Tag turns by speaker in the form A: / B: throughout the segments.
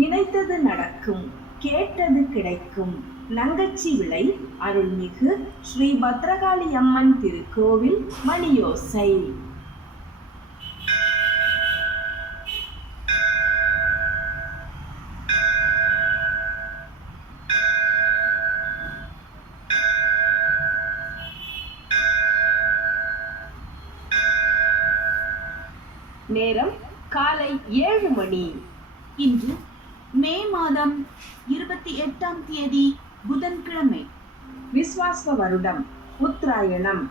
A: நினைத்தது நடக்கும் கேட்டது கிடைக்கும் நங்கச்சி விளை அருள்மிகு ஸ்ரீ பத்ரகாளி அம்மன் திருக்கோவில் மணியோசை. நேரம் காலை ஏழு மணி.
B: இன்று மே மாதம் இருபத்தி எட்டாம் தேதி புதன்கிழமை.
A: விஸ்வாச வருடம் உத்தராயணம்.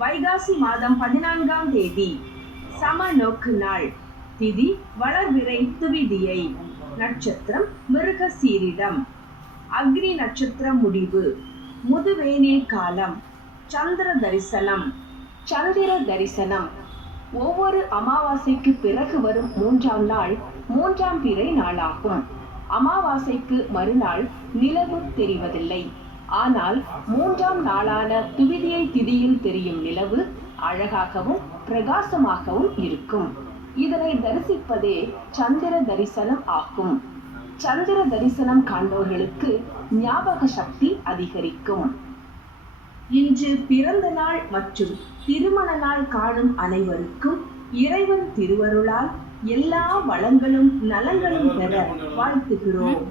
A: வைகாசி மாதம் பதினான்காம் தேதி. சம நோக்கு நாள். திதி வளர்விரை துவிதியை. நட்சத்திரம் மிருக சீரிடம். அக்னி நட்சத்திரம் முடிவு. முதுவேனே காலம். சந்திர தரிசனம். சந்திர தரிசனம். ஒவ்வொரு அமாவாசைக்கு பிறகு வரும் மூன்றாம் நாள் மூன்றாம் பிறை நாளாகும். அமாவாசைக்கு மறுநாள் நிலவு தெரிவதில்லை. ஆனால் மூன்றாம் நாளான துவிதியை திதியில் தெரியும் நிலவு அழகாகவும் பிரகாசமாகவும் இருக்கும். இதனை தரிசிப்பதே சந்திர தரிசனம் ஆகும். சந்திர தரிசனம் காண்பவர்களுக்கு ஞாபக சக்தி அதிகரிக்கும். இன்று பிறந்த நாள் மற்றும் திருமண நாள் காணும் அனைவருக்கும் இறைவன் திருவருளால் எல்லா வளங்களும் நலங்களும் பெற வாழ்த்துகிறோம்.